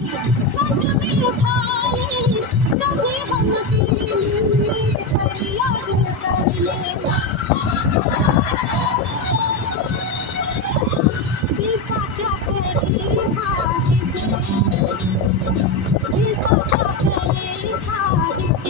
संग में उठाए कभी हम दिल फरियाद कर लेना दिल का क्या करे साहिब दिल का क्या करे साहिब